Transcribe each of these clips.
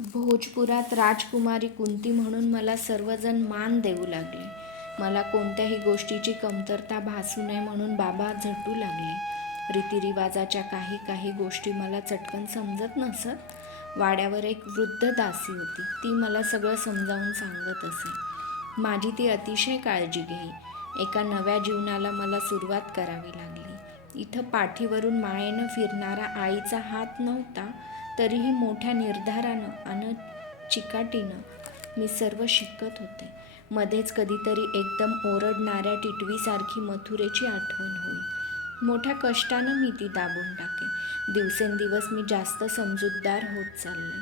भोजपुरात राजकुमारी कुंती म्हणून मला सर्वजण मान देऊ लागले. मला कोणत्याही गोष्टीची कमतरता भासू नये म्हणून बाबा झटू लागले. रीतिरिवाजाच्या काही काही गोष्टी मला चटकन समजत नसत. वाड्यावर एक वृद्ध दासी होती. ती मला सगळं समजावून सांगत असे. माझी ती अतिशय काळजी घेई. एका नव्या जीवनाला मला सुरुवात करावी लागली. इथं पाठीवरून मायेनं फिरणारा आईचा हात नव्हता, तरीही मोठ्या निर्धारानं आणि चिकाटीनं मी सर्व शिकत होते. मध्येच कधीतरी एकदम ओरडणाऱ्या टिटवीसारखी मथुरेची आठवण होई. मोठ्या कष्टानं मी ती दाबून टाके. दिवसेंदिवस मी जास्त समजूतदार होत चालले.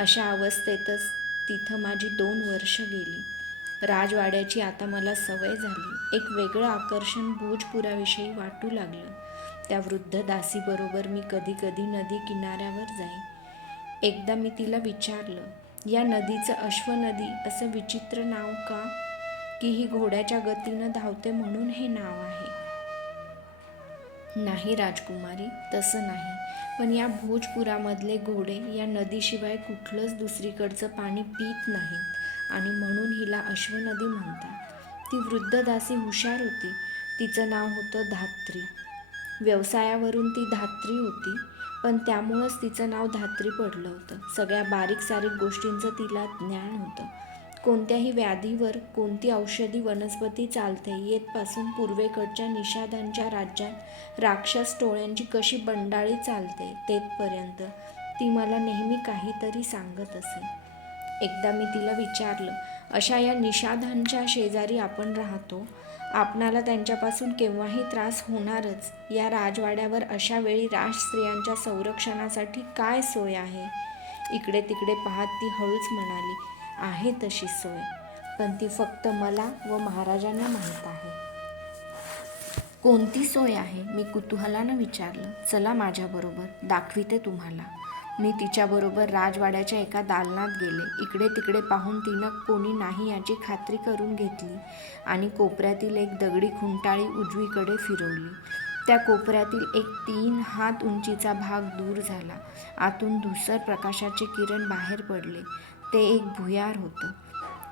अशा अवस्थेतच तिथं माझी 2 वर्ष गेली. राजवाड्याची आता मला सवय झाली. एक वेगळं आकर्षण भोजपुराविषयी वाटू लागलं. त्या वृद्ध दासीबरोबर मी कधी कधी नदी किनाऱ्यावर जाई. एकदा मी तिला विचारलं, या नदीचं अश्वनदी असं विचित्र नाव का? की ही घोड्याच्या गतीनं धावते म्हणून हे नाव आहे? नाही राजकुमारी, तसं नाही. पण या भोजपुरामधले घोडे या नदीशिवाय कुठलंच दुसरीकडचं पाणी पीत नाहीत आणि म्हणून हिला अश्वनदी म्हणतात. ती वृद्ध दासी हुशार होती. तिचं नाव होतं धात्री. व्यवसायावरून ती धात्री होती, पण त्यामुळंच तिचं नाव धात्री पडलं होतं. सगळ्या बारीक सारीक गोष्टींचं तिला ज्ञान होतं. कोणत्याही व्याधीवर कोणती औषधी वनस्पती चालते येथपासून पूर्वेकडच्या निषादांच्या राज्यात राक्षस टोळ्यांची कशी बंडाळी चालते तेथपर्यंत ती मला नेहमी काहीतरी सांगत असे. एकदा मी तिला विचारलं, अशा या निषादांच्या शेजारी आपण राहतो, आपणाला त्यांच्यापासून केव्हाही त्रास होणारच. या राजवाड्यावर अशा वेळी राजस्त्रियांच्या संरक्षणासाठी काय सोय आहे? इकडे तिकडे पाहत ती हळूच म्हणाली, आहे तशी सोय, पण ती फक्त मला व महाराजांना माहीत आहे. कोणती सोय आहे? मी कुतूहलानं विचारलं. चला माझ्याबरोबर, दाखविते तुम्हाला. मी तिच्याबरोबर राजवाड्याच्या एका दालनात गेले. इकडे तिकडे पाहून तिनं कोणी नाही याची खात्री करून घेतली आणि कोपऱ्यातील एक दगडी खुंटाळी उजवीकडे फिरवली. त्या कोपऱ्यातील एक 3 हात उंचीचा भाग दूर झाला. आतून धूसर प्रकाशाचे किरण बाहेर पडले. ते एक भुयार होतं.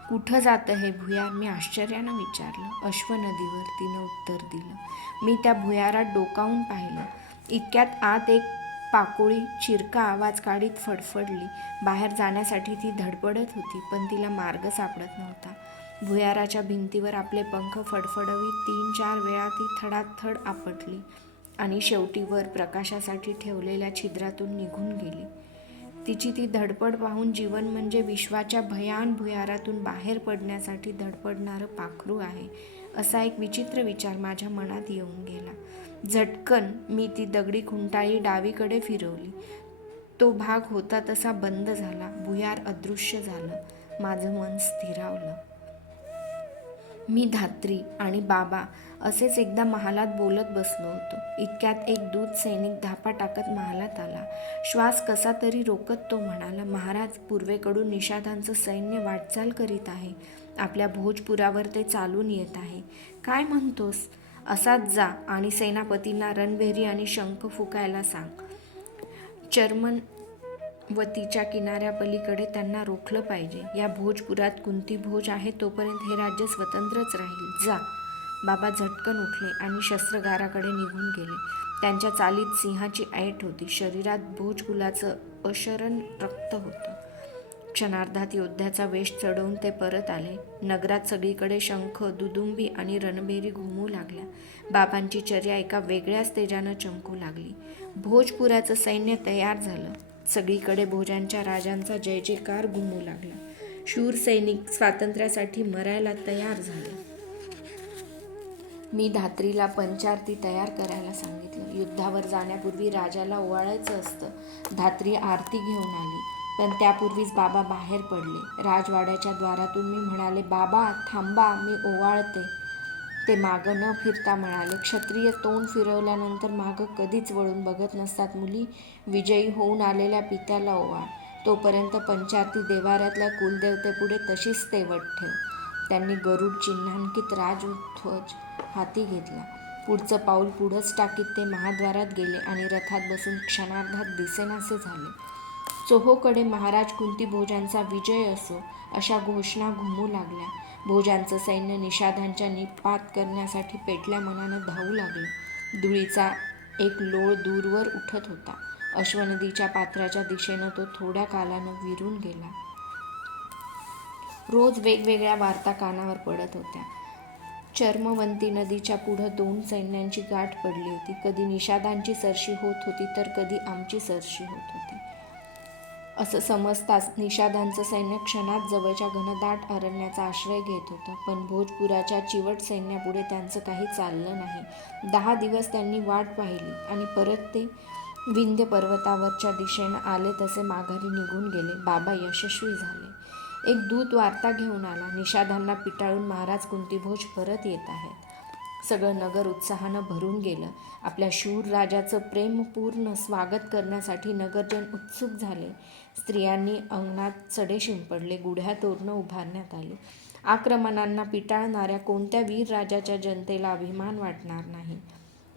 कुठं जातं हे भुयार? मी आश्चर्यानं विचारलं. अश्वनदीवर, तिनं उत्तर दिलं. मी त्या भुयारात डोकावून पाहिलं. इतक्यात आत एक पाकोळी चिरका आवाज काढीत फडफडली. बाहेर जाण्यासाठी ती धडपडत होती, पण तिला मार्ग सापडत नव्हता. भुयाराच्या भिंतीवर आपले पंख फडफडवीत 3-4 वेळा ती थडाथड आपटली आणि शेवटी वर प्रकाशासाठी ठेवलेल्या छिद्रातून निघून गेली. तिची ती धडपड पाहून जीवन म्हणजे विश्वाच्या भयान भुयारातून बाहेर पडण्यासाठी धडपडणारं पाखरू आहे, असा एक विचित्र विचार माझ्या मनात येऊन गेला. झटकन मी ती दगडी खुंटाळी डावीकडे फिरवली. तो भाग होता तसा बंद झाला. भुयार अदृश्य झालं. माझं मन स्थिरावलं. मी धात्री आणि बाबा असेच एकदा महालात बोलत बसलो होतो. इतक्यात एक दूत सैनिक धापा टाकत महालात आला. श्वास कसा तरी रोकत तो म्हणाला, महाराज, पूर्वेकडून निषादांचं सैन्य वाटचाल करीत आहे. आपल्या भोजपुरावर ते चालून येत आहे. काय म्हणतोस? असाच जा आणि सेनापतींना रणभेरी आणि शंख फुकायला सांग. चर्मनवतीच्या किनाऱ्यापलीकडे त्यांना रोखलं पाहिजे. या भोजपुरात कुंती भोज आहे तोपर्यंत हे राज्य स्वतंत्रच राहील. जा. बाबा झटकन उठले आणि शस्त्रगाराकडे निघून गेले. त्यांच्या चालीत सिंहाची ऐट होती. शरीरात भोजकुलाचं अशरण रक्त होतं. क्षणार्धात योद्ध्याचा वेश चढवून ते परत आले. नगरात सगळीकडे शंख, दुदुंबी आणि रणभेरी घुमू लागल्या. बाबांची चर्या एका वेगळ्याच तेजानं चमकू लागली. भोजपुराचं सैन्य तयार झालं. सगळीकडे भोजांच्या राजांचा जय जयकार घुमू लागला. शूर सैनिक स्वातंत्र्यासाठी मरायला तयार झाले. मी धात्रीला पंचारती तयार करायला सांगितलं. युद्धावर जाण्यापूर्वी राजाला ओवाळायचं असतं. धात्री आरती घेऊन आली, पण त्यापूर्वीच बाबा बाहेर पडले. राजवाड्याच्या द्वारातून मी म्हणाले, बाबा थांबा, मी ओवाळते. ते मागं न फिरता म्हणाले, क्षत्रिय तोंड फिरवल्यानंतर मागं कधीच वळून बघत नसतात मुली. विजयी होऊन आलेल्या पित्याला ओवाळ. तोपर्यंत पंचारती देवाऱ्यातल्या कुलदेवतेपुढे तशीच तेवत ठेव. त्यांनी गरुड चिन्हांकित राजध्वज हाती घेतला. पुढचं पाऊल पुढंच टाकीत ते महाद्वारात गेले आणि रथात बसून क्षणार्धात दिसेनासे झाले. चोहोकडे महाराज कुंतीभोजांचा विजय असो अशा घोषणा घुमू लागल्या. भोजांचं सैन्य निषादांच्या निपात करण्यासाठी पेटल्या मनानं धावू लागलं. धुळीचा एक लोळ दूरवर उठत होता. अश्वनदीच्या पात्राच्या दिशेनं तो थोड्या कालानं विरून गेला. रोज वेगवेगळ्या वार्ता कानावर पडत होत्या. चर्मवंती नदीच्या पुढं 2 सैन्यांची गाठ पडली होती. कधी निषादांची सरशी होत होती तर कधी आमची सरशी होत होती. असं समजताच निषादांचं सैन्य क्षणात जवळच्या घनदाट अरण्याचा आश्रय घेत होतं. पण भोजपुराच्या चिवट सैन्यापुढे त्यांचं काही चाललं नाही. 10 दिवस त्यांनी वाट पाहिली आणि परत ते विंध्य पर्वतावरच्या दिशेनं आले तसे माघारी निघून गेले. बाबा यशस्वी झाले. एक दूत वार्ता घेऊन आला. निषादांना पिटाळून महाराज कुंतीभोज परत येत आहेत. सगळं नगर उत्साहानं भरून गेलं. आपल्या शूर राजाचं प्रेमपूर्ण स्वागत करण्यासाठी नगरजन उत्सुक झाले. स्त्रियांनी अंगणात सडे शिंपडले. गुढ्या तोरणं उभारण्यात आली. आक्रमणांना पिटाळणाऱ्या कोणत्या वीर राजाच्या जनतेला अभिमान वाटणार नाही?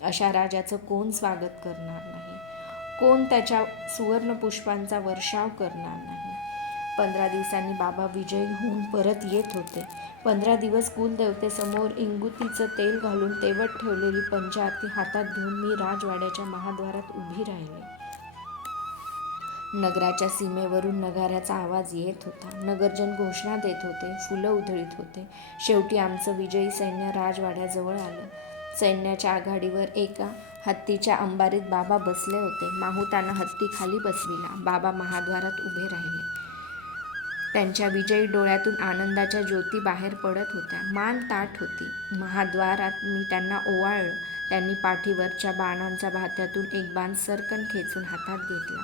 अशा राजाचं कोण स्वागत करणार नाही? कोण त्याच्या सुवर्णपुष्पांचा वर्षाव करणार नाही? 15 दिवसांनी बाबा विजयी होऊन परत येत होते. 15 दिवस कुलदेवतेसमोर इंगुतीचं तेल घालून तेवत ठेवलेली पंचारती हातात घेऊन मी राजवाड्याच्या महाद्वारात उभी राहिले. नगराच्या सीमेवरून नगाऱ्याचा आवाज येत होता. नगरजन घोषणा देत होते. फुलं उधळीत होते. शेवटी आमचं विजयी सैन्य राजवाड्याजवळ आलं. सैन्याच्या आघाडीवर एका हत्तीच्या अंबारीत बाबा बसले होते. माहुतानं हत्ती खाली बसविला. बाबा महाद्वारात उभे राहिले. त्यांच्या विजयी डोळ्यातून आनंदाच्या ज्योती बाहेर पडत होत्या. मान ताठ होती. महाद्वारात मी त्यांना ओवाळलं. त्यांनी पाठीवरच्या बाणांच्या भात्यातून एक बाण सरकन खेचून हातात घेतला.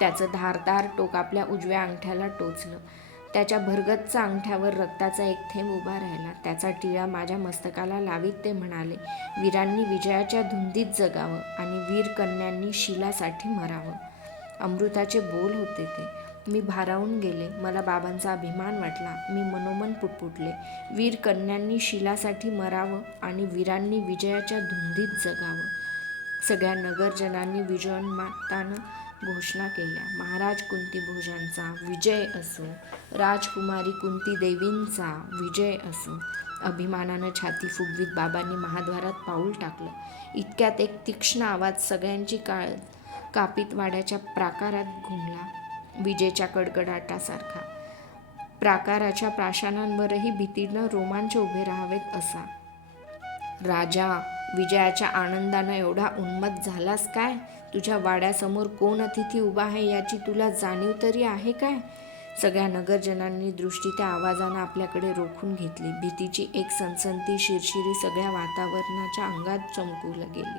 त्याचं धारदार टोक आपल्या उजव्या अंगठ्याला टोचलं. त्याच्या भरगच्च अंगठ्यावर रक्ताचा एक थेंब उभा राहिला. त्याचा टिळा माझ्या मस्तकाला लावीत ते म्हणाले, वीरांनी विजयाच्या धुंदीत जगावं आणि वीर कन्यांनी शिलासाठी मरावं. अमृताचे बोल होते ते. मी भारावून गेले. मला बाबांचा अभिमान वाटला. मी मनोमन पुटपुटले, वीर कन्यांनी शिलासाठी मरावं आणि वीरांनी विजयाच्या धुंदीत जगावं. सगळ्या नगरजनांनी विजयोन्मादानं घोषणा केल्या. महाराज कुंतीभोजांचा विजय असो, राजकुमारी कुंतीदेवींचा विजय असो. अभिमानानं छाती फुगवीत बाबांनी महाद्वारात पाऊल टाकलं. इतक्यात एक तीक्ष्ण आवाज सगळ्यांची कापीत वाड्याच्या प्राकारात घुमला. विजेच्या कडकडाटासारखा. प्राकाराच्या प्राशानांवरही भीतीनं रोमांच उभे राहावेत असा. राजा, विजयाच्या आनंदानं एवढा उन्मत्त झालास काय? तुझ्या वाड्यासमोर कोण अतिथी उभा आहे याची तुला जाणीव तरी आहे काय? सगळ्या नगरजनांनी दृष्टी त्या आवाजानं आपल्याकडे रोखून घेतली. भीतीची एक सनसनती शिरशिरी सगळ्या वातावरणाच्या अंगात चमकू गेली.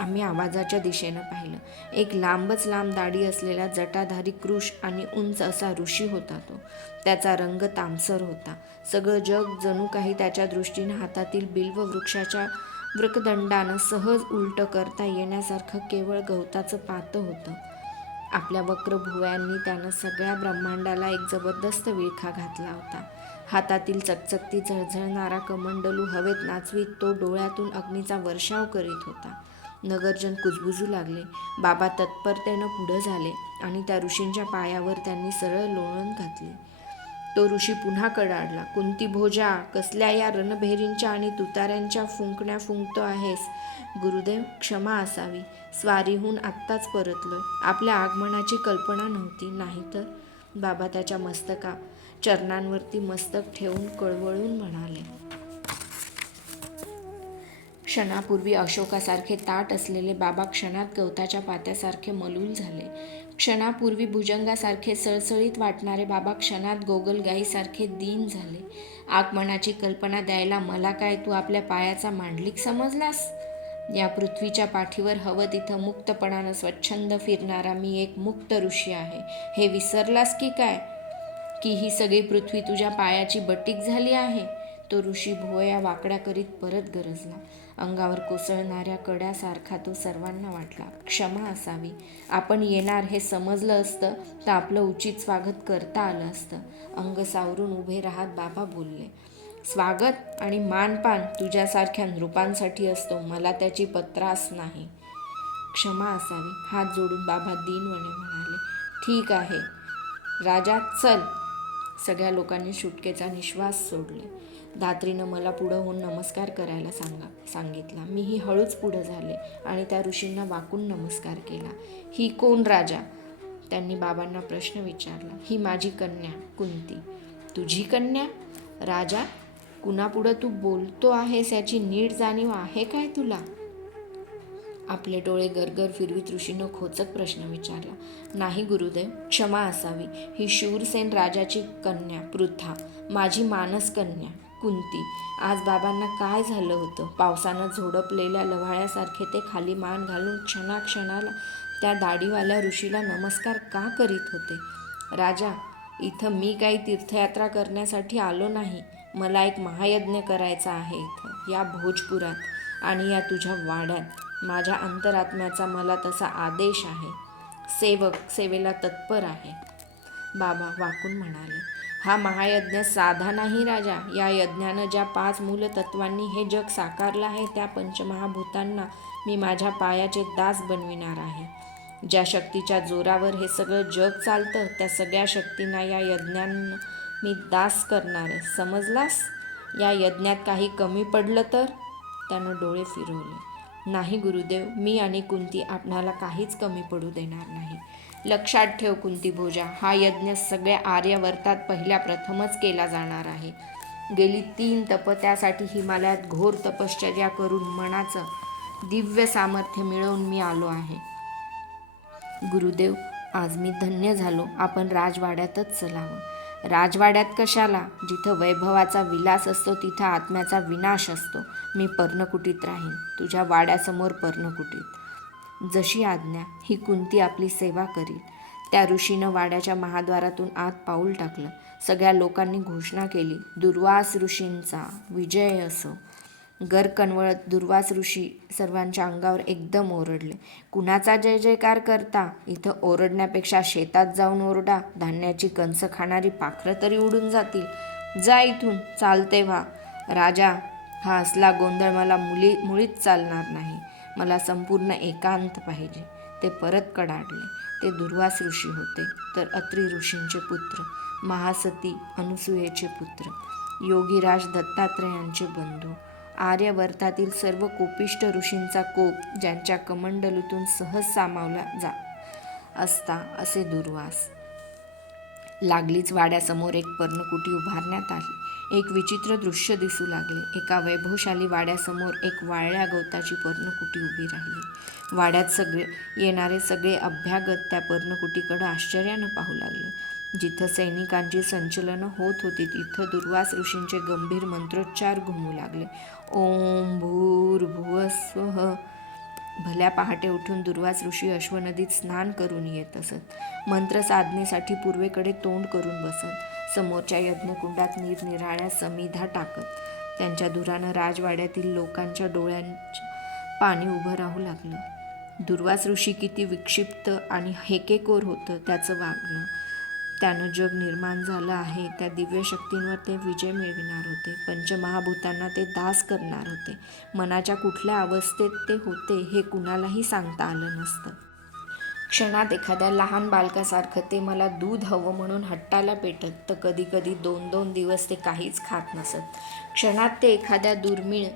आम्ही आवाजाच्या दिशेनं पाहिलं. एक लांबच लांब दाढी असलेला जटाधारी कृश आणि उंच असा ऋषी होता तो. त्याचा रंग तांबसर होता. सगळं जग जणू काही त्याच्या दृष्टीनं हातातील बिल्व वृक्षाच्या वृकदंडानं सहज उलटं करता येण्यासारखं केवळ गवताचं पातं होतं. आपल्या वक्र भुवयांनी त्यानं सगळ्या ब्रह्मांडाला एक जबरदस्त विळखा घातला होता. हातातील चकचकती झळझळणारा कमंडलू हवेत नाचवीत तो डोळ्यातून अग्नीचा वर्षाव करीत होता. नगरजन कुजबुजू लागले. बाबा तत्परतेनं पुढं झाले आणि त्या ऋषींच्या पायावर त्यांनी सरळ लोळण घातली. तो ऋषी पुन्हा कडाडला. कुंतीभोजा, कसल्या या रणभेरींच्या आणि तुताऱ्यांच्या फुंकण्या फुंकतो आहेस? गुरुदेव, क्षमा असावी. स्वारीहून आत्ताच परतलोय. आपल्या आगमनाची कल्पना नव्हती. नाहीतर बाबा त्याच्या चरणांवरती मस्तक ठेवून कळवळून म्हणाले. क्षणापूर्वी अशोकासारखे ताट असलेले बाबा क्षणात गवताच्या पात्यासारखे मलूल झाले. क्षणापूर्वी भुजंगासारखे सळसळीत वाटणारे बाबा क्षणात गोगलगाईसारखे दीन झाले. आगमनाची कल्पना द्यायला मला काय तू आपल्या पायाचा मांडलिक समजलास? या पृथ्वीच्या पाठीवर हवं तिथं मुक्तपणानं स्वच्छंद फिरणारा मी एक मुक्त ऋषी आहे. हे विसरलास की काय? की ही सगळी पृथ्वी तुझ्या पायाची बटीक झाली आहे? तो ऋषी भुवया वाकड्या करीत परत गरजला. अंगावर कोसळणाऱ्या कड्यासारखा तो सर्वांना वाटला. क्षमा असावी. आपण येणार हे समजलं असतं तर आपलं उचित स्वागत करता आलं असतं. अंग सावरून उभे राहत बाबा बोलले, स्वागत आणि मानपान तुझ्यासारख्या नृपांसाठी असतो. मला त्याची पत्रास नाही. क्षमा असावी. हात जोडून बाबा दीनवणे म्हणाले, ठीक आहे राजा, चल. सगळ्या लोकांनी सुटकेचा निश्वास सोडले. धात्रीनं मला पुढं होऊन नमस्कार करायला सांगितला. मीही हळूच पुढं झाले आणि त्या ऋषींना वाकून नमस्कार केला. ही कोण राजा? त्यांनी बाबांना प्रश्न विचारला. ही माझी कन्या कुंती. तुझी कन्या? राजा, कुणापुढं तू बोलतो आहेस याची नीट जाणीव आहे काय तुला? आपले डोळे गरगर फिरवीत ऋषीनं खोचक प्रश्न विचारला. नाही गुरुदेव, क्षमा असावी. ही शूरसेन राजाची कन्या पृथा, माझी मानस कन्या कुंती. आज बाबांना काय झालं होतं? पावसानं झोडपलेल्या लव्हाळ्यासारखे ते खाली मान घालून क्षणाक्षणाला त्या दाढीवाल्या ऋषीला नमस्कार का करीत होते? राजा, इथं मी काही तीर्थयात्रा करण्यासाठी आलो नाही. मला एक महायज्ञ करायचा आहे इथं, या भोजपुरात आणि या तुझ्या वाड्यात. माझ्या अंतरात्म्याचा मला तसा आदेश आहे. सेवक सेवेला तत्पर आहे. बाबा वाकून म्हणाले. हा महायज्ञ साधा नाही राजा. या यज्ञानं ज्या 5 मूलतत्वांनी हे जग साकारलं आहे त्या पंचमहाभूतांना मी माझ्या पायाचे दास बनविणार आहे. ज्या शक्तीच्या जोरावर हे सगळं जग चालतं त्या सगळ्या शक्तींना या यज्ञानं मी दास करणार आहे. समजलास? या यज्ञात काही कमी पडलं तर? त्यानं डोळे फिरवले. नाही गुरुदेव, मी आणि कुंती आपणाला काहीच कमी पडू देणार नाही. लक्षात ठेव कुंती भोजा, हा यज्ञ सगळ्या आर्यवर्तात पहिल्या प्रथमच केला जाणार आहे. गेली 3 तप त्यासाठी हिमालयात घोर तपश्चर्या करून मनाचं दिव्य सामर्थ्य मिळवून मी आलो आहे. गुरुदेव, आज मी धन्य झालो. आपण राजवाड्यातच चलावं. राजवाड्यात कशाला? जिथं वैभवाचा विलास असतो तिथं आत्म्याचा विनाश असतो. मी पर्णकुटीत राहीन, तुझ्या वाड्यासमोर पर्णकुटीत. जशी आज्ञा. ही कुंती आपली सेवा करील. त्या ऋषीनं वाड्याच्या महाद्वारातून आत पाऊल टाकलं. सगळ्या लोकांनी घोषणा केली, दुर्वास ऋषींचा विजय असो. गरकनवळत दुर्वास ऋषी सर्वांच्या अंगावर एकदम ओरडले. कुणाचा जय जयकार करता? इथं ओरडण्यापेक्षा शेतात जाऊन ओरडा. धान्याची कणसं खाणारी पाखरं तरी उडून जातील. जा इथून, चालते व्हा. राजा, हा असला गोंधळ मला मुळीच चालणार नाही. मला संपूर्ण एकांत पाहिजे. ते परत कडाडले. ते दुर्वास ऋषी होते, तर अत्री ऋषींचे पुत्र, महासती अनसुयेचे पुत्र, योगीराज दत्तात्रेयांचे बंधू, आर्यवर्तातील सर्व कोपिष्ट ऋषींचा कोप ज्यांच्या कमंडलूतून सहज सामावला असता असे दुर्वास. लागलीच वाड्यासमोर एक पर्णकुटी उभारण्यात आली. एक विचित्र दृश्य दिसू लागले. एका वैभवशाली वाड्यासमोर एक वाळल्या गवताची पर्णकुटी उभी राहिली. वाड्यात येणारे सगळे अभ्यागत त्या पर्णकुटीकडे आश्चर्यानं पाहू लागले. जिथं सैनिकांची संचलनं होत होती तिथं दुर्वास ऋषींचे गंभीर मंत्रोच्चार घुमू लागले. ओम भूर्भुवः स्वः. भल्या पहाटे उठून दुर्वास ऋषी अश्वनदीत स्नान करून येत असत. मंत्र साधनेसाठी पूर्वेकडे तोंड करून बसत. समोरच्या यज्ञकुंडात निरनिराळ्या समिधा टाकत. त्यांच्या धुरानं राजवाड्यातील लोकांच्या डोळ्यांचं पाणी उभं राहू लागलं. दुर्वास ऋषी किती विक्षिप्त आणि हेकेकोर होतं त्याचं वागणं. त्यानं जग निर्माण झालं आहे त्या दिव्य शक्तींवर ते विजय मिळविणार होते. पंचमहाभूतांना ते दास करणार होते. मनाच्या कुठल्या अवस्थेत ते होते हे कुणालाही सांगता आलं नसतं. क्षणात एखाद्या लहान बालकासारखं ते मला दूध हवं म्हणून हट्टाला पेटत, तर कधी कधी 2-2 दिवस ते काहीच खात नसत. क्षणात ते एखाद्या दुर्मिळ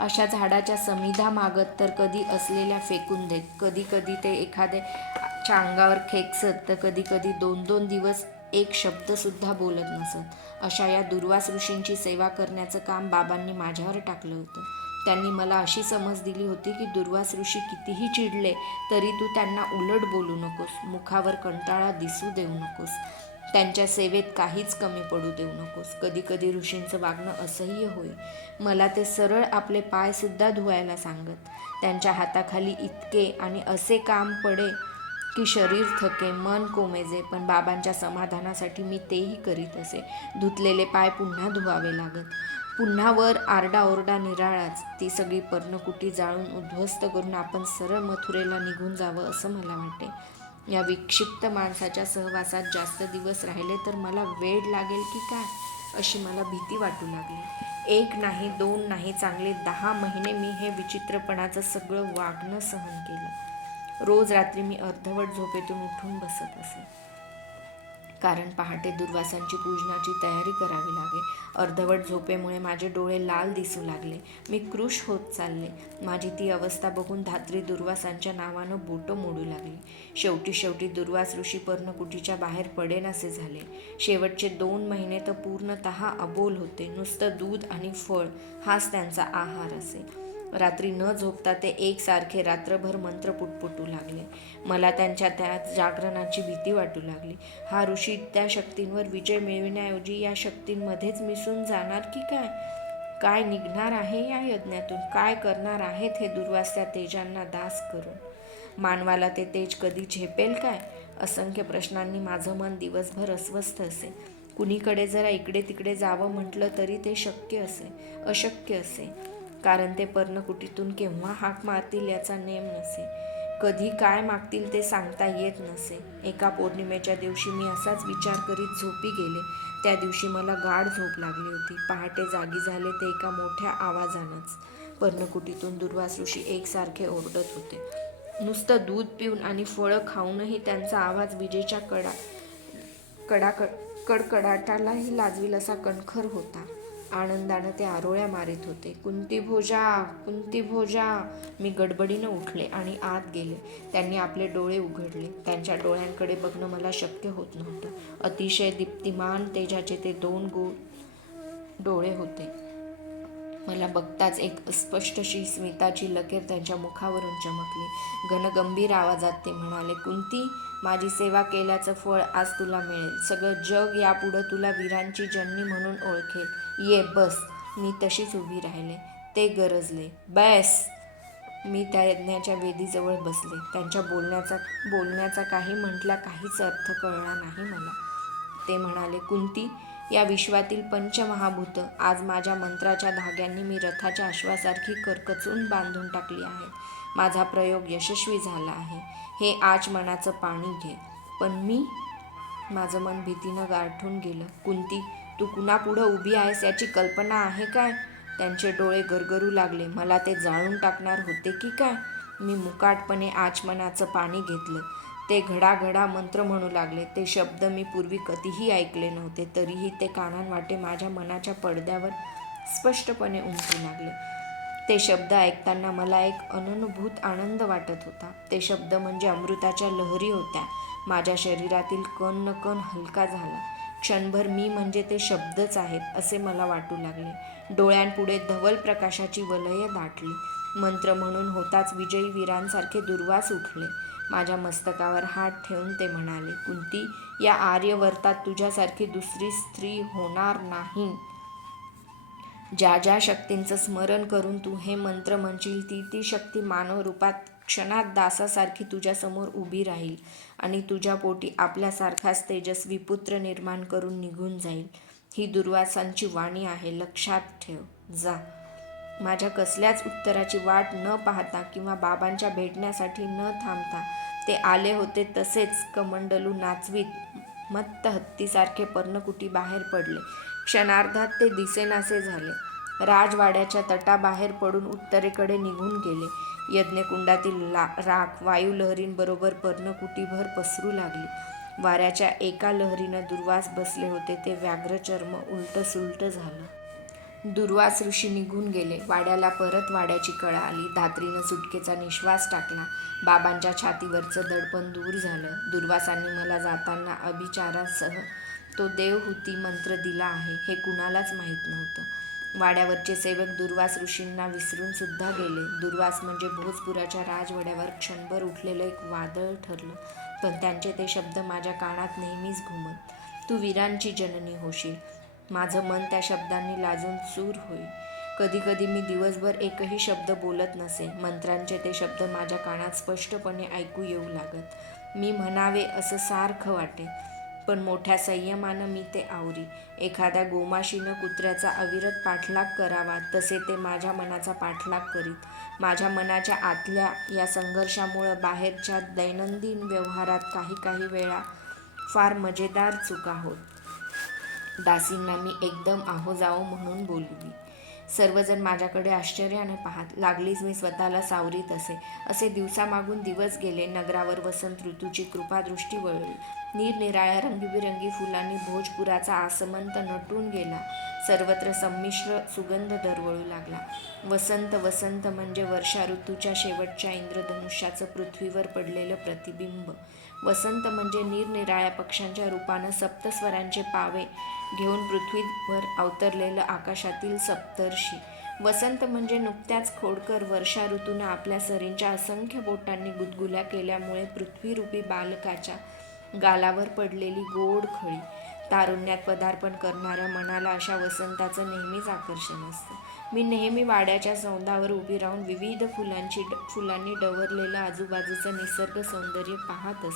अशा झाडाच्या समिधा मागत, तर कधी असलेल्या फेकून देत. कधी कधी ते एखाद्याच्या अंगावर खेकसत, तर कधी कधी 2-2 दिवस एक शब्दसुद्धा बोलत नसत. अशा या दुर्वास ऋषींची सेवा करण्याचं काम बाबांनी माझ्यावर टाकलं होतं. त्यांनी मला अशी समज दिली होती की दुर्वास ऋषी कितीही चिडले तरी तू त्यांना उलट बोलू नकोस, मुखावर कंटाळा दिसू देऊ नकोस, त्यांच्या सेवेत काहीच कमी पडू देऊ नकोस. कधी कधी ऋषींचं वागणं असह्य होई. मला ते सरळ आपले पायसुद्धा धुवायला सांगत. त्यांच्या हाताखाली इतके आणि असे काम पडे की शरीर थके, मन कोमेजे, पण बाबांच्या समाधानासाठी मी तेही करीत असे. धुतलेले पाय पुन्हा धुवावे लागत. पुन्हा वर आरडाओरडा निराळाच. ती सगळी पर्णकुटी जाळून उद्ध्वस्त करून आपण सरळ मथुरेला निघून जावं असं मला वाटे. या विक्षिप्त माणसाच्या सहवासात जास्त दिवस राहिले तर मला वेड लागेल की काय, अशी मला भीती वाटू लागली. 1 नाही 2 नाही, चांगले 10 महिने मी हे विचित्रपणाचं सगळं वागणं सहन केलं. रोज रात्री मी अर्धवट झोपेतून उठून बसत असे, कारण पहाटे दुर्वासांची पूजनाची तयारी करावी लागे. अर्धवट झोपेमुळे माझे डोळे लाल दिसू लागले. मी कृश होत चालले. माझी ती अवस्था बघून धात्री दुर्वासांच्या नावानं बोटं मोडू लागली. शेवटी दुर्वास ऋषी पर्णकुटीच्या बाहेर पडेनासे झाले. शेवटचे 2 महिने तर पूर्णतः अबोल होते. नुसतं दूध आणि फळ हाच त्यांचा आहार असे. रात्री न झोपता ते एकसारखे रात्रभर मंत्र पुटपुटू लागले. मला त्यांच्या त्या जागरणाची भीती वाटू लागली. हा ऋषी त्या शक्तींवर विजय मिळविण्याऐवजी या शक्तींमध्येच मिसळून जाणार की काय? काय निघणार आहे या यज्ञातून? काय करणार आहेत हे दुर्वास त्या तेजांना दास करून? मानवाला ते तेज कधी झेपेल काय? असंख्य प्रश्नांनी माझं मन दिवसभर अस्वस्थ असे. कुणीकडे जरा इकडे तिकडे जावं म्हटलं तरी ते अशक्य असे, कारण ते पर्णकुटीतून केव्हा हाक मारतील याचा नेम नसे. कधी काय मागतील ते सांगता येत नसे. एका पौर्णिमेच्या दिवशी मी असाच विचार करीत झोपी गेले. त्या दिवशी मला गाढ झोप लागली होती. पहाटे जागी झाले ते एका मोठ्या आवाजानंच. पर्णकुटीतून दुर्वास ऋषी एकसारखे ओरडत होते. नुसतं दूध पिऊन आणि फळं खाऊनही त्यांचा आवाज विजेच्या कडकडाटालाही लाजवील असा कणखर होता. आनंदानं ते आरोळ्या मारित होते. कुंती भोजा. मी गडबडीनं उठले आणि आत गेले. त्यांनी आपले डोळे उघडले. त्यांच्या डोळ्यांकडे बघणं मला शक्य होत नव्हतं. अतिशय दीप्तिमान तेजाचे ते 2 डोळे होते. मला बघताच एक अस्पष्टशी स्मिताची लकीर त्यांच्या मुखावरून चमकली. घनगंभीर आवाजात ते म्हणाले, कुंती, माझी सेवा केल्याचं फळ आज तुला मिळेल. सगळं जग यापुढं तुला वीरांची जननी म्हणून ओळखेल. ये बस. मी तशीच उभी राहिले. ते गरजले, बस. मी त्या यज्ञाच्या वेदीजवळ बसले. त्यांच्या बोलण्याचा काही म्हटल्या काहीच अर्थ कळला नाही मला. ते म्हणाले, कुंती, या विश्वातील पंचमहाभूतं आज माझ्या मंत्राच्या धाग्यांनी मी रथाच्या अश्वासारखी करकचून बांधून टाकली आहेत. माझा प्रयोग यशस्वी झाला आहे. हे आचमनाचं पाणी घे. पण मी? माझं मन भीतीनं गारठून गेलं. कुंती, तू कुणापुढं उभी आहेस याची कल्पना आहे काय? त्यांचे डोळे गरगरू लागले. मला ते जाळून टाकणार होते की काय? मी मुकाटपणे आचमनाचं पाणी घेतलं. ते घडाघडा मंत्र म्हणू लागले. ते शब्द मी पूर्वी कधीही ऐकले नव्हते, तरीही ते कानांवाटे माझ्या मनाच्या पडद्यावर स्पष्टपणे उमटू लागले. ते शब्द ऐकताना मला एक अननुभूत आनंद वाटत होता. ते शब्द म्हणजे अमृताच्या लहरी होत्या. माझ्या शरीरातील कण न कण हलका झाला. क्षणभर मी म्हणजे ते शब्दच आहेत असे मला वाटू लागले. डोळ्यांपुढे धवल प्रकाशाची वलय दाटली. मंत्र म्हणून होताच विजयी वीरांसारखे दुर्वास उठले. माझ्या मस्तकावर हात ठेवून ते म्हणाले, कुंती, या आर्यवर्तात तुझ्यासारखी दुसरी स्त्री होणार नाही. ज्या ज्या शक्तींचं स्मरण करून तू हे मंत्र म्हणशील ती शक्ती मानवरूपात क्षणात दासासारखी तुझ्यासमोर उभी राहील आणि तुझ्या पोटी आपल्यासारखाच तेजस्वी पुत्र निर्माण करून निघून जाईल. ही दुर्वासांची वाणी आहे, लक्षात ठेव. जा. माझ्या कसल्याच उत्तराची वाट न पाहता किंवा बाबांच्या भेटण्यासाठी न थांबता ते आले होते. तसेच कमंडलू नाचवीत मत्त हत्तीसारखे पर्णकुटी बाहेर पडले. क्षणार्धात ते दिसेनासे झाले. राजवाड्याच्या तटाबाहेर पडून उत्तरेकडे निघून गेले. यज्ञकुंडातील राख वायुलहरींबरोबर पर्णकुटीभर पसरू लागली. वाऱ्याच्या एका लहरीनं दुर्वास बसले होते ते व्याघ्रचर्म उलटसुलट झालं. दुर्वास ऋषी निघून गेले. वाड्याला परत वाड्याची कळा आली. धात्रीनं सुटकेचा निश्वास टाकला. बाबांच्या छातीवरचं दडपण दूर झालं. दुर्वासांनी मला जाताना अभिचारासह तो देवहूती मंत्र दिला आहे हे कुणालाच माहीत नव्हतं. वाड्यावरचे सेवक दुर्वास ऋषींना विसरून सुद्धा गेले. दुर्वास म्हणजे भोजपुराच्या राजवाड्यावर क्षणभर उठलेलं एक वादळ ठरलं. पण त्यांचे ते शब्द माझ्या कानात नेहमीच घुमत. तू वीरांची जननी होशील. माझं मन त्या शब्दांनी लाजून चूर होई. कधी कधी मी दिवसभर एकही शब्द बोलत नसे. मंत्रांचे ते शब्द माझ्या कानात स्पष्टपणे ऐकू येऊ लागत. मी म्हणावे असं सारखं वाटे, पण मोठ्या संयमानं मी ते आवरी. एखाद्या गोमाशीनं कुत्र्याचा अविरत पाठलाग करावा तसे ते माझ्या मनाचा पाठलाग करीत. माझ्या मनाच्या आतल्या या संघर्षामुळं बाहेरच्या दैनंदिन व्यवहारात काही वेळा फार मजेदार चुका होत. दासींना मी एकदम आहो जाओ म्हणून बोलवी. सर्वजण माझ्याकडे आश्चर्याने पाहत. लागलीच मी स्वतःला सावरीत असे दिवसामागून दिवस गेले. नगरावर वसंत ऋतूची कृपादृष्टी वळली. निरनिराळ्या रंगीबिरंगी फुलांनी भोजपुराचा आसमंत नटून गेला. सर्वत्र संमिश्र सुगंध दरवळू लागला. वसंत वसंत म्हणजे वर्षा ऋतूच्या शेवटच्या इंद्रधनुष्याचं पृथ्वीवर पडलेलं प्रतिबिंब. वसंत म्हणजे निरनिराळ्या पक्ष्यांच्या रूपानं सप्तस्वरांचे पावे घेऊन पृथ्वीवर अवतरलेलं आकाशातील सप्तर्षी. वसंत म्हणजे नुकत्याच खोडकर वर्षा ऋतूनं आपल्या सरींच्या असंख्य बोटांनी गुदगुल्या केल्यामुळे पृथ्वीरूपी बालकाच्या गालावर पडलेली गोड खळी. तारुण्यात पदार्पण करणाऱ्या मनाला अशा वसंताचं नेहमीच आकर्षण असतं. मी नेहमी वाड्याच्या सौंदावर उभी राहून विविध फुलांनी डवरलेलं आजूबाजूचं निसर्ग सौंदर्य पाहत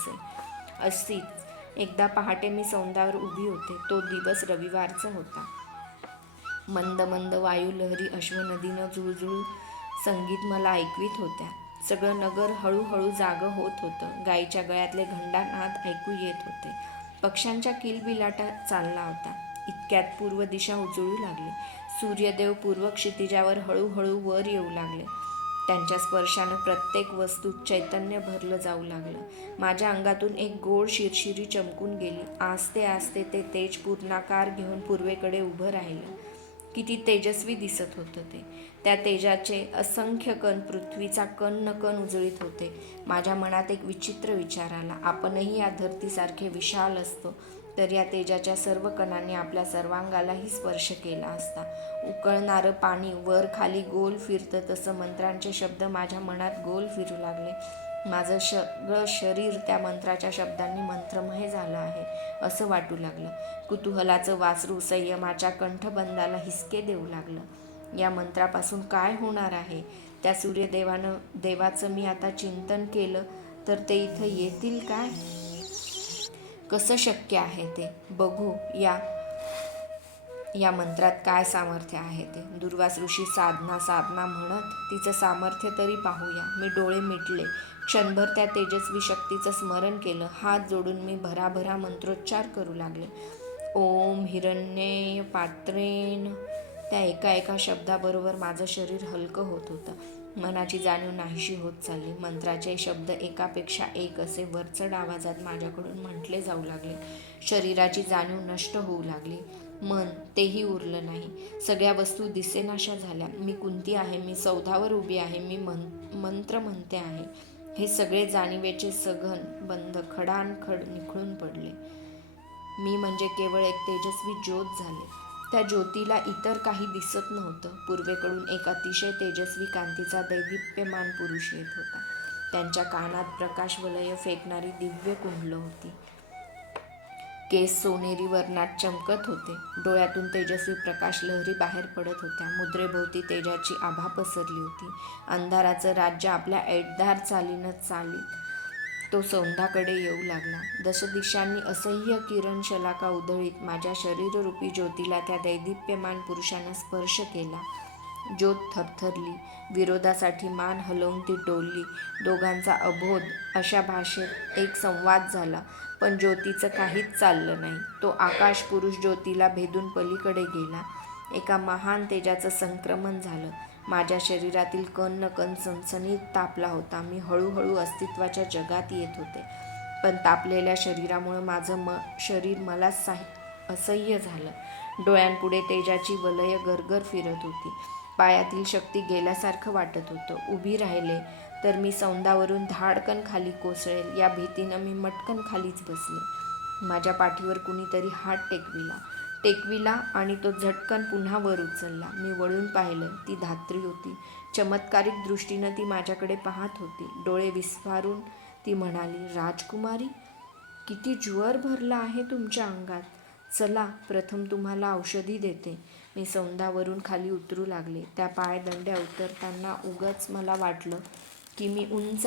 असतीच. एकदा पहाटे मी सौंदावर उभी होते. तो दिवस रविवारचा होता. मंद मंद वायुलहरी अश्वनदीनं जुळजुळ संगीत मला ऐकवीत होत्या. सगळं नगर हळूहळू जागं होत होतं. गायीच्या गळ्यातले घंटानाद ऐकू येत होते. पक्ष्यांच्या किलबिलाटा चालला होता. इतक्यात पूर्व दिशा उजळू लागली. सूर्यदेव पूर्व क्षितिजावर हळूहळू वर येऊ लागले. त्यांच्या स्पर्शानं प्रत्येक वस्तूत चैतन्य भरलं जाऊ लागलं. माझ्या अंगातून एक गोड शिरशिरी चमकून गेली. आस्ते आस्ते ते तेज पूर्णाकार घेऊन पूर्वेकडे उभं राहिलं. किती तेजस्वी दिसत होतं ते. त्या तेजाचे असंख्य कण पृथ्वीचा कण न कण उजळीत होते. माझ्या मनात एक विचित्र विचार आला. आपणही या धरतीसारखे विशाल असतो तर या तेजाच्या सर्व कणांनी आपल्या सर्वांगालाही स्पर्श केला असता. उकळणारं पाणी वर खाली गोल फिरतं तसं मंत्रांचे शब्द माझ्या मनात गोल फिरू लागले. माझं सगळं शरीर त्या मंत्राच्या शब्दांनी मंत्रमय झालं आहे असं वाटू लागलं. कुतूहलाचं वासरू संयमाच्या कंठबंदाला हिसके देऊ लागलं. या मंत्रापासून काय होणार आहे? त्या देवाचं मी आता चिंतन केलं तर ते इथं येतील काय? कसं शक्य आहे ते? बघू या मंत्रात काय सामर्थ्य आहे ते. दुर्वास ऋषी साधना म्हणत तिचं सामर्थ्य तरी पाहूया. मी डोळे मिटले. क्षणभर त्या तेजस्वी शक्तीचं स्मरण केलं. हात जोडून मी भराभरा मंत्रोच्चार करू लागले. ओम हिरण्येय पात्रेण. त्या एका शब्दाबरोबर माझं शरीर हलकं होत होतं. मनाची जाणीव नाहीशी होत चालली. मंत्राचे शब्द एकापेक्षा एक असे वरचढ आवाजात माझ्याकडून म्हटले जाऊ लागले. शरीराची जाणीव नष्ट होऊ लागली. मन तेही उरलं नाही. सगळ्या वस्तू दिसेनाशा झाल्या. मी कुंती आहे, मी सौधावर उभी आहे, मी मंत्र म्हणते आहे. हे सगळे जाणीवेचे सघन बंध खडानखड निखळून पडले. मी म्हणजे केवळ एक तेजस्वी ज्योत झाले. त्या ज्योतीला इतर काही दिसत नव्हतं. पूर्वेकडून एक अतिशय तेजस्वी कांतीचा दैदिप्यमान पुरुष येत होता. त्यांच्या कानात प्रकाशवलय फेकणारी दिव्य कुंडलं होती. केस सोनेरी वर्णात चमकत होते. डोळ्यातून तेजस्वी प्रकाश लहरी बाहेर पडत होत्या. मुद्रेभोवती तेजाची आभा पसरली होती. अंधाराचं राज्य आपल्या ऐटदार चालीनं चालीत तो सौंधाकडे येऊ लागला. दशदिशांनी असह्य किरण शलाका उधळीत माझ्या शरीररूपी ज्योतीला त्या दैदिप्यमान पुरुषानं स्पर्श केला. ज्योत थरथरली. विरोधासाठी मान हलवून ती डोलली. दोघांचा अबोध अशा भाषेत एक संवाद झाला. पण ज्योतीचं काहीच चाललं नाही. तो आकाश पुरुष ज्योतीला भेदून पलीकडे गेला. एका महान तेजाचं संक्रमण झालं. माझ्या शरीरातील कण न कण सनसनीत तापला होता. मी हळूहळू अस्तित्वाच्या जगात येत होते. पण तापलेल्या शरीरामुळे माझं शरीर मला असह्य झालं. डोळ्यांपुढे तेजाची वलय गरगर फिरत होती. पायातील शक्ती गेल्यासारखं वाटत होतं. उभी राहिले तर मी सौंदावरून धाडकन खाली कोसळेल या भीतीनं मी मटकन खालीच बसले. माझ्या पाठीवर कुणीतरी हात टेकविला आणि तो झटकन पुन्हा वर उचलला. मी वळून पाहिलं. ती धात्री होती. चमत्कारिक दृष्टीनं ती माझ्याकडे पाहत होती. डोळे विस्फारून ती म्हणाली, राजकुमारी, किती ज्वर भरला आहे तुमच्या अंगात. चला, प्रथम तुम्हाला औषधी देते. मी सौंदावरून खाली उतरू लागले. त्या पायदंड्या उतरताना उगाच मला वाटलं की मी उंच